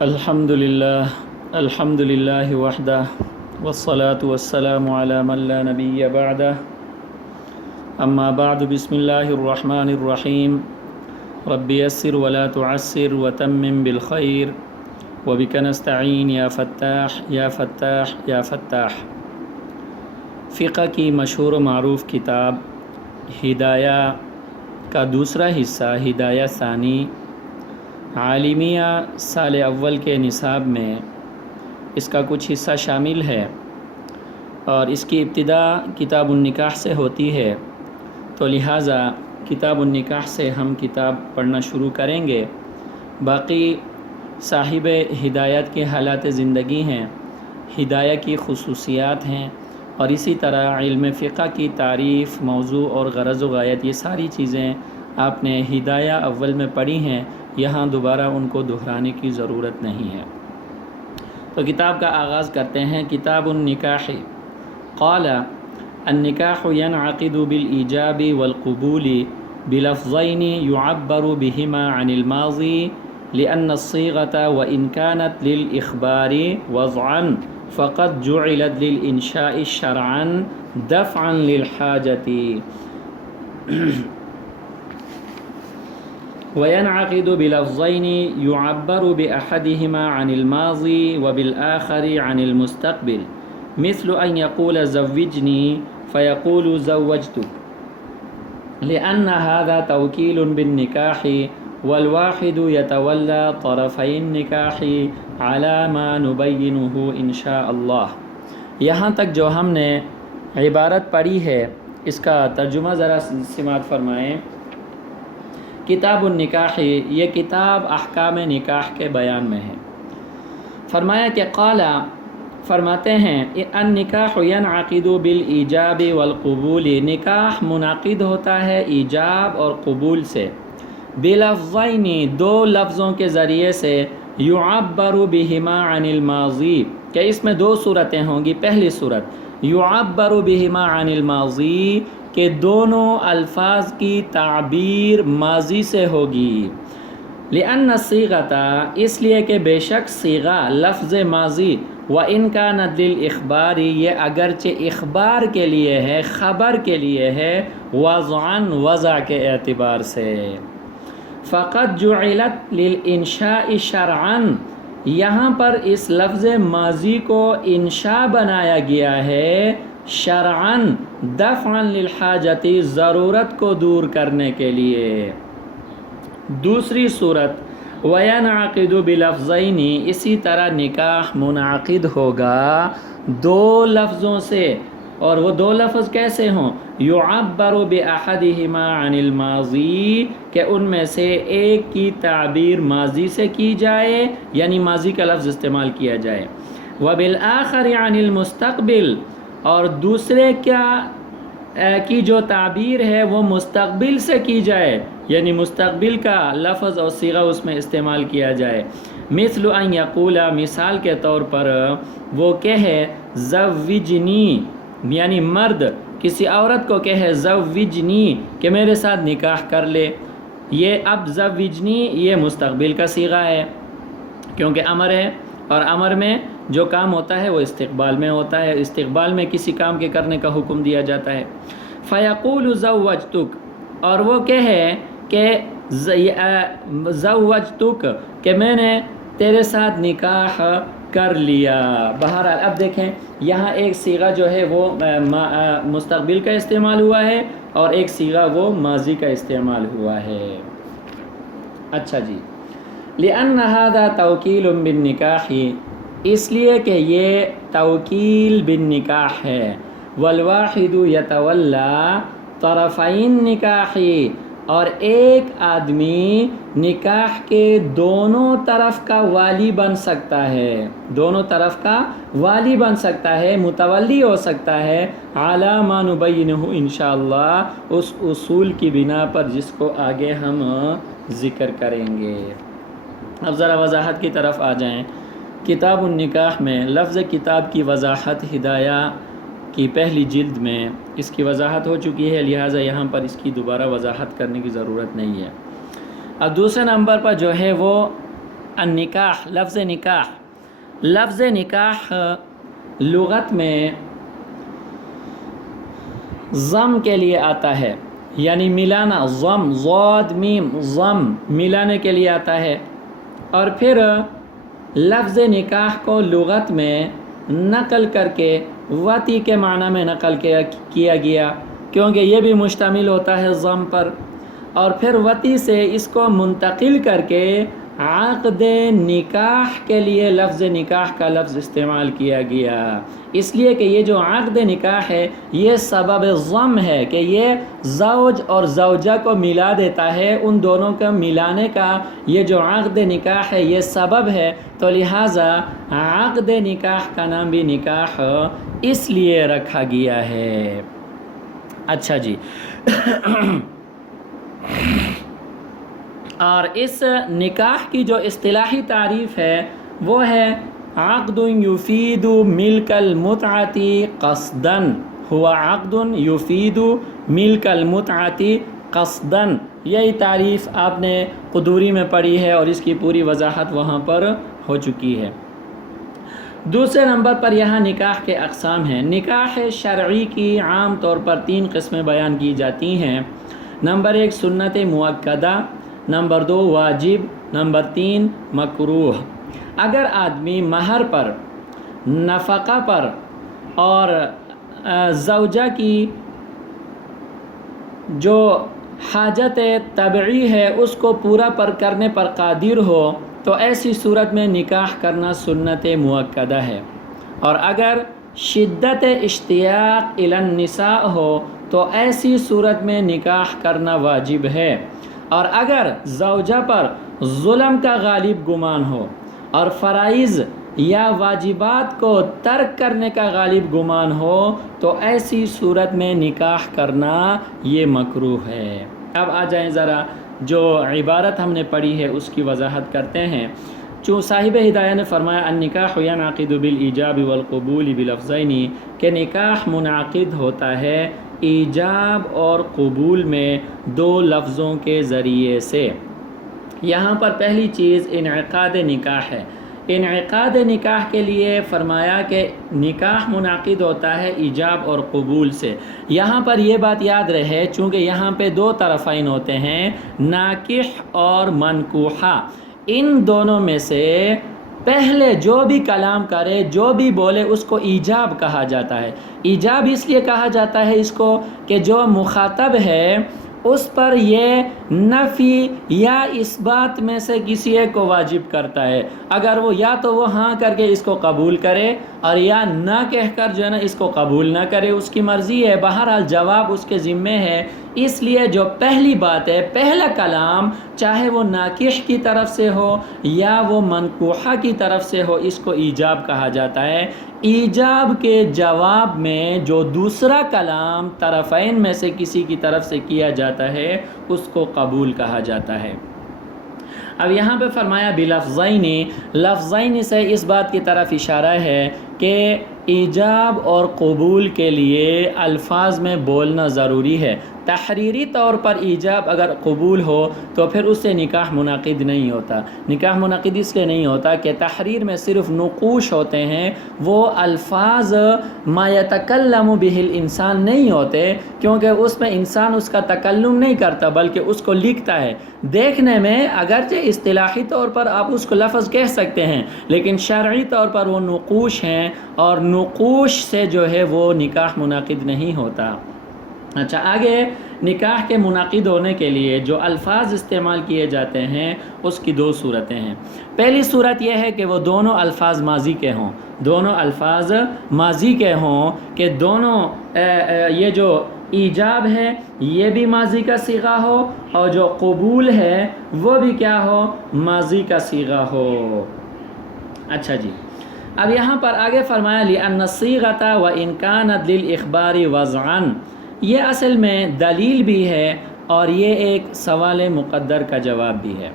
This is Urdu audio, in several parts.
الحمد للہ وحدہ والصلاة والسلام علی من لا نبی بعدہ اما بعد بسم اللہ الرحمن الرحیم رب یسر ولا تعسر وتمم بالخیر وبک نستعین یا فتاح یا فتاح یا فتاح۔ فقہ کی مشہور و معروف کتاب ہدایہ کا دوسرا حصہ ہدایہ ثانی عالمیہ سال اول کے نصاب میں اس کا کچھ حصہ شامل ہے اور اس کی ابتدا کتاب النکاح سے ہوتی ہے، تو لہٰذا کتاب النکاح سے ہم کتاب پڑھنا شروع کریں گے۔ باقی صاحب ہدایت کے حالات زندگی ہیں، ہدایہ کی خصوصیات ہیں، اور اسی طرح علم فقہ کی تعریف، موضوع اور غرض و غایت، یہ ساری چیزیں آپ نے ہدایہ اول میں پڑھی ہیں، یہاں دوبارہ ان کو دہرانے کی ضرورت نہیں ہے۔ تو کتاب کا آغاز کرتے ہیں۔ کتاب النکاح۔ قال النکاح ينعقد بالإيجاب والقبول بلفظين يعبر بهما عن الماضي لأن الصيغة وإن كانت للإخبار وضعا فقد جعلت للإنشاء شرعا دفعا للحاجة وينعقد بلفظين يعبر بأحدهما عن الماضي وبالآخر عن المستقبل، مثل أن يقول زوجني فيقول زوجتك، لأن هذا توكيل بالنكاح والواحد يتولى طرفي النكاح على ما نبينه إن شاء الله۔ یہاں تک جو ہم نے عبارت پڑھی ہے اس کا ترجمہ ذرا سماعت فرمائیں۔ کتاب النکاح، یہ کتاب احکام نکاح کے بیان میں ہے۔ فرمایا کہ قال، فرماتے ہیں النکاح ینعقد بالایجاب والقبول، نکاح منعقد ہوتا ہے ایجاب اور قبول سے، بلفظین، دو لفظوں کے ذریعے سے، یعبر بہما عن الماضی، کہ اس میں دو صورتیں ہوں گی۔ پہلی صورت یعبر بہما عن الماضی، کہ دونوں الفاظ کی تعبیر ماضی سے ہوگی، لأن الصیغۃ، اس لیے کہ بے شک صیغہ لفظ ماضی، وإن كانت للإخبار، یہ اگرچہ اخبار کے لیے ہے، خبر کے لیے ہے، وضعا، وضع کے اعتبار سے، فقد جعلت للإنشاء شرعا، یہاں پر اس لفظ ماضی کو انشاء بنایا گیا ہے، شرعاً، دفعاً للحاجت، ضرورت کو دور کرنے کے لیے۔ دوسری صورت وینعقد بلفظین، اسی طرح نکاح منعقد ہوگا دو لفظوں سے، اور وہ دو لفظ کیسے ہوں؟ یعبر باحدہما عن الماضی، کہ ان میں سے ایک کی تعبیر ماضی سے کی جائے، یعنی ماضی کا لفظ استعمال کیا جائے، وبالآخر عن المستقبل، اور دوسرے کی جو تعبیر ہے وہ مستقبل سے کی جائے، یعنی مستقبل کا لفظ اور صیغہ اس میں استعمال کیا جائے، مثل ان یقول، مثال کے طور پر وہ کہے زوجنی، یعنی مرد کسی عورت کو کہے زوجنی، کہ میرے ساتھ نکاح کر لے۔ یہ اب زوجنی یہ مستقبل کا صیغہ ہے، کیونکہ امر ہے، اور امر میں جو کام ہوتا ہے وہ استقبال میں ہوتا ہے، استقبال میں کسی کام کے کرنے کا حکم دیا جاتا ہے۔ فیقول زوجتک، اور وہ کہے کہ زوجتک، کہ میں نے تیرے ساتھ نکاح کر لیا۔ بہرحال اب دیکھیں یہاں ایک صیغہ جو ہے وہ مستقبل کا استعمال ہوا ہے، اور ایک صیغہ وہ ماضی کا استعمال ہوا ہے۔ اچھا جی، لأن هذا توکیل بالنکاح، اس لیے کہ یہ توکیل بالنکاح ہے، والواحد یتولی طرفی النکاح، اور ایک آدمی نکاح کے دونوں طرف کا والی بن سکتا ہے، دونوں طرف کا والی بن سکتا ہے، متولی ہو سکتا ہے، علی ما نبینہ انشاءاللہ، اس اصول کی بنا پر جس کو آگے ہم ذکر کریں گے۔ اب ذرا وضاحت کی طرف آ جائیں۔ کتاب النکاح میں لفظ کتاب کی وضاحت ہدایہ کی پہلی جلد میں اس کی وضاحت ہو چکی ہے، لہٰذا یہاں پر اس کی دوبارہ وضاحت کرنے کی ضرورت نہیں ہے۔ اب دوسرے نمبر پر جو ہے وہ النکاح لفظ نکاح لغت میں ضم کے لیے آتا ہے، یعنی ملانا، ضم ضاد میم ضم ملانے کے لیے آتا ہے. اور پھر لفظ نکاح کو لغت میں نقل کر کے وطی کے معنی میں نقل کیا گیا، کیونکہ یہ بھی مشتمل ہوتا ہے ضم پر. اور پھر وطی سے اس کو منتقل کر کے عقد نکاح کے لیے لفظ نکاح کا لفظ استعمال کیا گیا، اس لیے کہ یہ جو عقد نکاح ہے یہ سبب ضم ہے کہ یہ زوج اور زوجہ کو ملا دیتا ہے، ان دونوں کا ملانے کا یہ جو عقد نکاح ہے یہ سبب ہے، تو لہٰذا عقد نکاح کا نام بھی نکاح اس لیے رکھا گیا ہے. اچھا جی، اور اس نکاح کی جو اصطلاحی تعریف ہے وہ ہے عقد یفید ملک المتعۃ قصدا، ہوا عقد یفید ملک المتعۃ قصدا. یہی تعریف آپ نے قدوری میں پڑھی ہے اور اس کی پوری وضاحت وہاں پر ہو چکی ہے. دوسرے نمبر پر یہاں نکاح کے اقسام ہیں. نکاح شرعی کی عام طور پر 3 قسمیں بیان کی جاتی ہیں. نمبر 1 سنت مؤکدہ، نمبر 2 واجب، نمبر 3 مکروہ. اگر آدمی مہر پر، نفقہ پر اور زوجہ کی جو حاجت طبعی ہے اس کو پورا کرنے پر قادر ہو تو ایسی صورت میں نکاح کرنا سنت مؤکدہ ہے. اور اگر شدت اشتیاق الی النساء ہو تو ایسی صورت میں نکاح کرنا واجب ہے. اور اگر زوجہ پر ظلم کا غالب گمان ہو اور فرائض یا واجبات کو ترک کرنے کا غالب گمان ہو تو ایسی صورت میں نکاح کرنا یہ مکروہ ہے. اب آ جائیں ذرا جو عبارت ہم نے پڑھی ہے اس کی وضاحت کرتے ہیں. چون صاحب ہدایہ نے فرمایا النکاح ینعقد بالایجاب والقبول بلفظین، کہ نکاح منعقد ہوتا ہے ایجاب اور قبول میں 2 لفظوں کے ذریعے سے. یہاں پر پہلی چیز انعقاد نکاح ہے. انعقاد نکاح کے لیے فرمایا کہ نکاح منعقد ہوتا ہے ایجاب اور قبول سے. یہاں پر یہ بات یاد رہے چونکہ یہاں پہ 2 طرفین ہوتے ہیں، ناکح اور منکوحہ. ان دونوں میں سے پہلے جو بھی کلام کرے، جو بھی بولے، اس کو ایجاب کہا جاتا ہے. ایجاب اس لیے کہا جاتا ہے اس کو کہ جو مخاطب ہے اس پر یہ نفی یا اس بات میں سے کسی ایک کو واجب کرتا ہے. اگر وہ یا تو وہ ہاں کر کے اس کو قبول کرے اور یا نہ کہہ کر جو ہے نا اس کو قبول نہ کرے، اس کی مرضی ہے. بہرحال جواب اس کے ذمے ہے. اس لیے جو پہلی بات ہے، پہلا کلام چاہے وہ ناکح کی طرف سے ہو یا وہ منکوحہ کی طرف سے ہو، اس کو ایجاب کہا جاتا ہے. ایجاب کے جواب میں جو دوسرا کلام طرفین میں سے کسی کی طرف سے کیا جاتا ہے اس کو قبول کہا جاتا ہے. اب یہاں پہ فرمایا بلفظین، لفظین سے اس بات کی طرف اشارہ ہے کہ ایجاب اور قبول کے لیے الفاظ میں بولنا ضروری ہے. تحریری طور پر ایجاب اگر قبول ہو تو پھر اس سے نکاح منعقد نہیں ہوتا. نکاح منعقد اس لیے نہیں ہوتا کہ تحریر میں صرف نقوش ہوتے ہیں، وہ الفاظ ما یتکلم بہ الانسان نہیں ہوتے، کیونکہ اس میں انسان اس کا تکلم نہیں کرتا بلکہ اس کو لکھتا ہے. دیکھنے میں اگرچہ اصطلاحی طور پر آپ اس کو لفظ کہہ سکتے ہیں لیکن شرعی طور پر وہ نقوش ہیں اور نقوش سے جو ہے وہ نکاح منعقد نہیں ہوتا. اچھا، آگے نکاح کے منعقد ہونے کے لیے جو الفاظ استعمال کیے جاتے ہیں اس کی 2 صورتیں ہیں. پہلی صورت یہ ہے کہ وہ دونوں الفاظ ماضی کے ہوں، دونوں الفاظ ماضی کے ہوں، کہ دونوں یہ جو ایجاب ہے یہ بھی ماضی کا صیغہ ہو اور جو قبول ہے وہ بھی کیا ہو، ماضی کا صیغہ ہو. اچھا جی، اب یہاں پر آگے فرمایا لِأَنَّ الصِّيغَةَ وَإِنْ كَانَتْ لِلْإِخْبَارِ وَضْعًا، یہ اصل میں دلیل بھی ہے اور یہ ایک سوال مقدر کا جواب بھی ہے.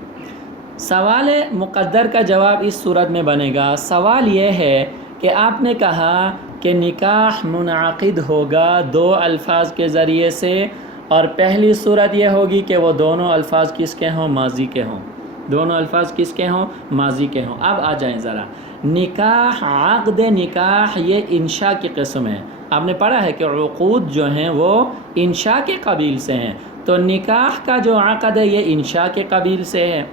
سوال مقدر کا جواب اس صورت میں بنے گا. سوال یہ ہے کہ آپ نے کہا کہ نکاح منعقد ہوگا 2 الفاظ کے ذریعے سے، اور پہلی صورت یہ ہوگی کہ وہ دونوں الفاظ کس کے ہوں، ماضی کے ہوں. دونوں الفاظ کس کے ہوں؟ ماضی کے ہوں۔ اب آ جائیں ذرا، نکاح، عقد نکاح یہ انشاء کی قسم ہے۔ آپ نے پڑھا ہے کہ عقود جو ہیں وہ انشاء کے قبیل سے ہیں، تو نکاح کا جو عقد ہے یہ انشاء کے قبیل سے ہے۔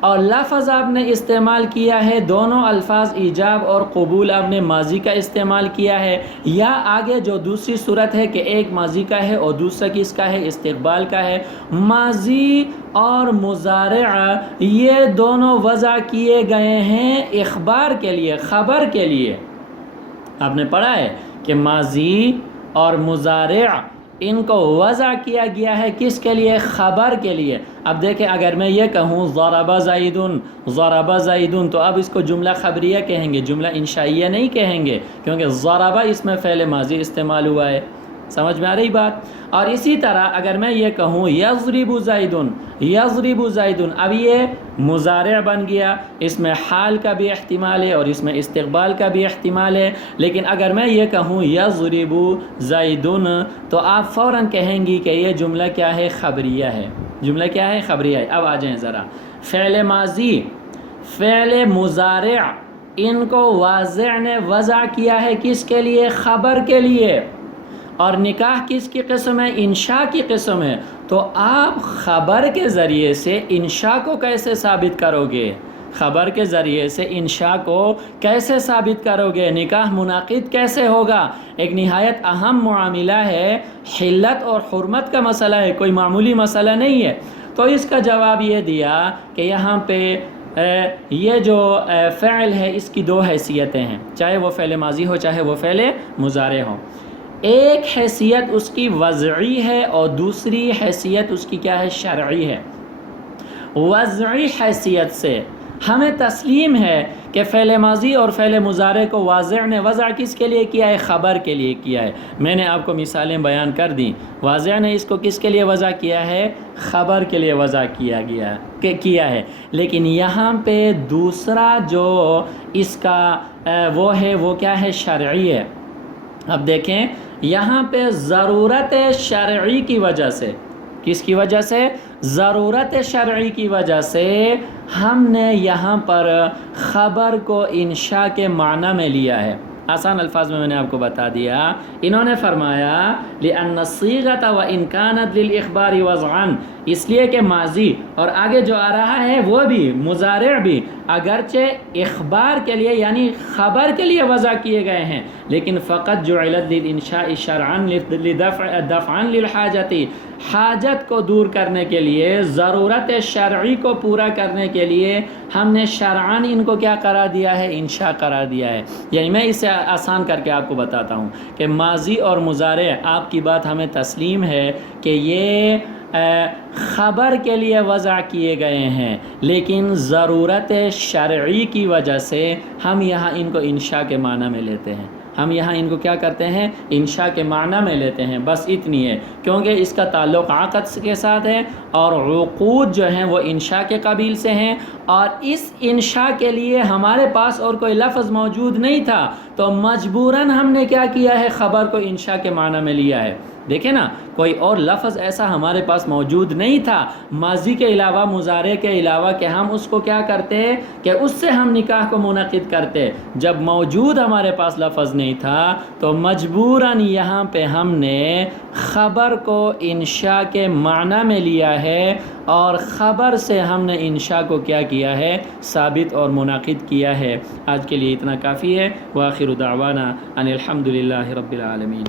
اور لفظ آپ نے استعمال کیا ہے، دونوں الفاظ ایجاب اور قبول آپ نے ماضی کا استعمال کیا ہے، یا آگے جو دوسری صورت ہے کہ ایک ماضی کا ہے اور دوسرا کس کا ہے؟ استقبال کا ہے۔ ماضی اور مضارع یہ دونوں وضع کیے گئے ہیں اخبار کے لیے، خبر کے لیے۔ آپ نے پڑھا ہے کہ ماضی اور مضارع ان کو وضع کیا گیا ہے کس کے لیے؟ خبر کے لیے۔ اب دیکھیں، اگر میں یہ کہوں ضرب زیدن، ضرب زیدن، تو اب اس کو جملہ خبریہ کہیں گے، جملہ انشائیہ نہیں کہیں گے، کیونکہ ضرب اس میں فعل ماضی استعمال ہوا ہے۔ سمجھ میں آ رہی بات؟ اور اسی طرح اگر میں یہ کہوں یضرب زیدن، یضرب زیدن، اب یہ مضارع بن گیا، اس میں حال کا بھی احتمال ہے اور اس میں استقبال کا بھی احتمال ہے۔ لیکن اگر میں یہ کہوں یضرب زیدن، تو آپ فوراً کہیں گی کہ یہ جملہ کیا ہے؟ خبریہ ہے۔ جملہ کیا ہے؟ خبریہ ہے۔ اب آ جائیں ذرا، فعل ماضی، فعل مضارع، ان کو واضع نے وضع کیا ہے کس کے لیے؟ خبر کے لیے۔ اور نکاح کس کی قسم ہے؟ انشاء کی قسم ہے۔ تو آپ خبر کے ذریعے سے انشاء کو کیسے ثابت کرو گے؟ خبر کے ذریعے سے انشاء کو کیسے ثابت کرو گے؟ نکاح منعقد کیسے ہوگا؟ ایک نہایت اہم معاملہ ہے، حلت اور حرمت کا مسئلہ ہے، کوئی معمولی مسئلہ نہیں ہے۔ تو اس کا جواب یہ دیا کہ یہاں پہ یہ جو فعل ہے اس کی دو حیثیتیں ہیں، چاہے وہ فعل ماضی ہو چاہے وہ فعل مضارع ہو۔ ایک حیثیت اس کی وضعی ہے اور دوسری حیثیت اس کی کیا ہے؟ شرعی ہے۔ وضعی حیثیت سے ہمیں تسلیم ہے کہ فعل ماضی اور فعل مضارع کو واضع نے وضع کس کے لیے کیا ہے؟ خبر کے لیے کیا ہے۔ میں نے آپ کو مثالیں بیان کر دیں، واضع نے اس کو کس کے لیے وضع کیا ہے؟ خبر کے لیے وضع کیا ہے۔ لیکن یہاں پہ دوسرا جو اس کا وہ ہے وہ کیا ہے؟ شرعی ہے۔ اب دیکھیں، یہاں پہ ضرورت شرعی کی وجہ سے، کس کی وجہ سے؟ ضرورت شرعی کی وجہ سے ہم نے یہاں پر خبر کو انشاء کے معنی میں لیا ہے۔ آسان الفاظ میں نے آپ کو بتا دیا، انہوں نے فرمایا لِأَنَّ الصِّيغَةَ وَإِنْ كَانَتْ لِلْإِخْبَارِ وَضْعًا، اس لیے کہ ماضی اور آگے جو آ رہا ہے وہ بھی، مضارع بھی، اگرچہ اخبار کے لیے یعنی خبر کے لیے وضع کیے گئے ہیں، لیکن فقط جعلت للانشاء شرعا دفعا للحاجت، حاجت کو دور کرنے کے لیے، ضرورت شرعی کو پورا کرنے کے لیے ہم نے شرعاً ان کو کیا قرار دیا ہے؟ انشاء قرار دیا ہے۔ یعنی میں اسے آسان کر کے آپ کو بتاتا ہوں کہ ماضی اور مضارع، آپ کی بات ہمیں تسلیم ہے کہ یہ خبر کے لیے وضع کیے گئے ہیں، لیکن ضرورت شرعی کی وجہ سے ہم یہاں ان کو انشاء کے معنی میں لیتے ہیں۔ ہم یہاں ان کو کیا کرتے ہیں؟ انشاء کے معنی میں لیتے ہیں، بس اتنی ہے، کیونکہ اس کا تعلق عقد کے ساتھ ہے اور عقود جو ہیں وہ انشاء کے قبیل سے ہیں، اور اس انشاء کے لیے ہمارے پاس اور کوئی لفظ موجود نہیں تھا، تو مجبوراً ہم نے کیا کیا ہے؟ خبر کو انشاء کے معنی میں لیا ہے۔ دیکھیں نا، کوئی اور لفظ ایسا ہمارے پاس موجود نہیں تھا ماضی کے علاوہ، مضارع کے علاوہ، کہ ہم اس کو کیا کرتے کہ اس سے ہم نکاح کو منعقد کرتے۔ جب موجود ہمارے پاس لفظ نہیں تھا تو مجبوراً یہاں پہ ہم نے خبر کو انشاء کے معنی میں لیا ہے، اور خبر سے ہم نے انشاء کو کیا کیا ہے؟ ثابت اور منعقد کیا ہے۔ آج کے لیے اتنا کافی ہے۔ وآخر دعوانا ان الحمد للہ رب العالمین۔